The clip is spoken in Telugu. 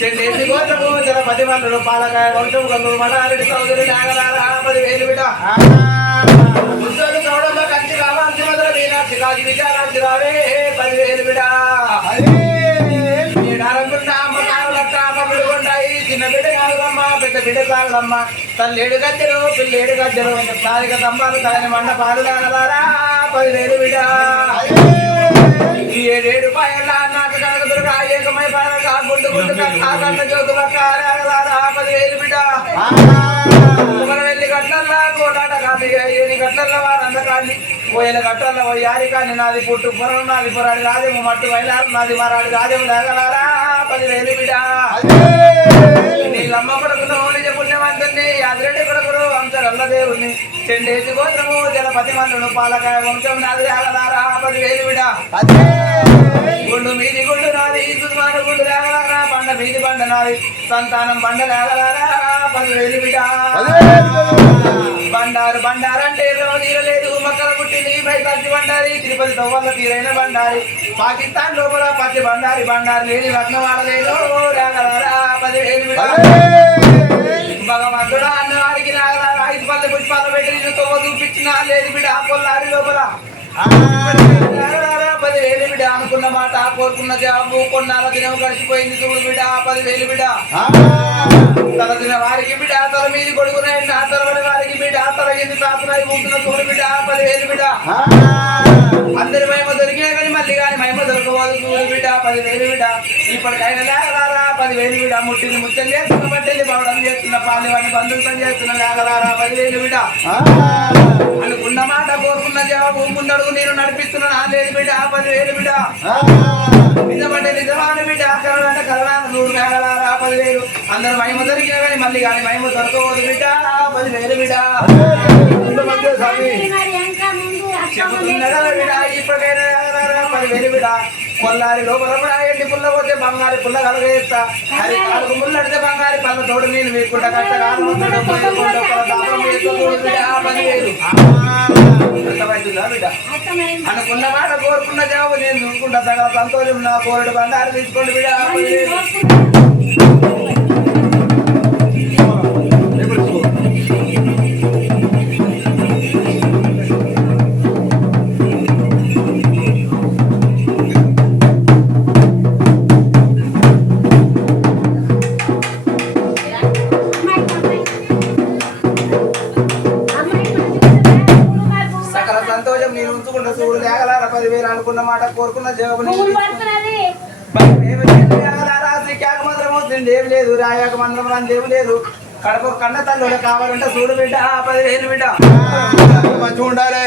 చెండేసి గోత్రము జలపతి మల్లుడు పాలకాయ వంశం గల్లు మడారెడ్డి సోదరి నాగలారా 10,000 బిడ్డ ముద్దలు చౌడమ్మ కంచి రావాల్సి మొదల మీనాక్షి కాజీ విజయాక్షి రావే 10,000 బిడ్డ చిన్న బిడ్డ కాదులమ్మ పెద్ద బిడ్డ కాదులమ్మ తల్లేడు గద్దెలు పిల్లేడు గద్దెలు సారిక సంపాలు తగని మండ పాలు కాగలారా 10,000 బిడ్డ ఈ 7 పాయల నాకు కనకదురుగా ఏకమై పాలక గుండు గుండు కాకండ జ్యోతుల కాగలారా 10,000 బిడ్డ వెళ్ళి గట్లల్లా కోటాట కాదు ఏని గట్లల్లో వారందకాన్ని కోయల గట్లల్లో యారి కానీ నాది పుట్టు పురం నాది పురాడి రాజము మట్టు వైలారు నాది మరాడి రాజము లేగలారా 10,000 బిడ్డ నీళ్ళమ్మ కొడుకును నిజ పుణ్యవంతుని యాదిరెడ్డి కొడుకును వంశరల్లదేవుని చెండేసి గోత్రము జలపతి మల్లును పాలకాయ వంశం నాది లేగలారా 10,000 బిడ్డ గుండు మీది గుండు నాది సుమారు గుండు లేగలారా బండ మీది బండ నాది సంతానం బండ లేగలారా 10,000 బిడ్డ బండారు బండారంటే తీరలేదు మక్కల పుట్టింది బయట బండారి తిరుపతి తవ్వల్ల తీరైన బండారి పాకిస్తాన్ లోపల పచ్చి బండారి బండారు లేని రత్నం వాడలేదు లేగలారా 10,000 బిడ్డ భగవంతుడా అన్నవారికి లేగలారా 5 పల్లె పుష్పాలు పెట్టి తొవ్వ చూపించిన లేదు బిడ్డ కొల్లారి లోపల 10,000 బిడ్డ అనుకున్న మాట కోరుకున్న జాబు కొన్నాళ్ళ దినం గడిచిపోయింది చూడు బిడ్డ 10,000 బిడ్డ తల తిన వారికి బిడ్డ తల మీది కొడుకునే నా తలవని వారికి బిడ్డ తలగింది తాతనై ఉంటున్న చూడు బిడ్డ 10,000 బిడ్డ అందరి మహిమ దొరికినా కానీ మళ్ళీ కానీ మహిమ దొరకవాలి చూడు బిడ్డ 10,000 బిడ్డ ఇప్పటికైనా లేగలారా 10,000 బిడ్డ ముట్టిని ముచ్చలు చేస్తున్న బట్టెల్లి బావడం చేస్తున్న పాలివాన్ని బంధుత్వం చేస్తున్న లేగలారా 10,000 బిడ్డ అనుకున్న మాట కోరుకున్న జవాబు ముందడుగు నేను నడిపిస్తున్నా లేదు బిడ్డ 10,000 బిడ్డ నిజమంటే నిజమాన బిడ్డ కలడంటే కలడానికి చూడు లేగలారా 10,000 అందరు మహిమ దొరికినా కానీ మళ్ళీ కానీ మహిమ దొరకవద్దు బిడ్డ 10,000 బిడ్డ చెబుతున్నదా బిడ్డ ఇప్పటికైనా 10,000 బిడ్డ కొల్లారి లోపల కూడా ఎండి పుల్ల పోతే బంగారి పుల్ల కలగేస్తా అది కాలుకు ముల్లడితే బంగారి పళ్ళ తోడు నేను వీక్కుంటా కట్టగాలు బిడ్డ అనుకున్న మాట కోరుకున్న జాబు నేను చూసుకుంటా సగల సంతోషం నా కోరడు బండారు తీసుకోండి బిడ్డ సంతోషం నేను ఉంచుకుంటా చూడు లేగలారా 10,000 అనుకున్న మాట కోరుకున్న జవాబు మాత్రం వస్తుంది ఏమి లేదు రాయాక మంత్రం రాని ఏమి లేదు కడప కన్న తల్లి కావాలంటే చూడు బిడ్డ 10,000 బిడ్డ మంచిగా ఉండాలి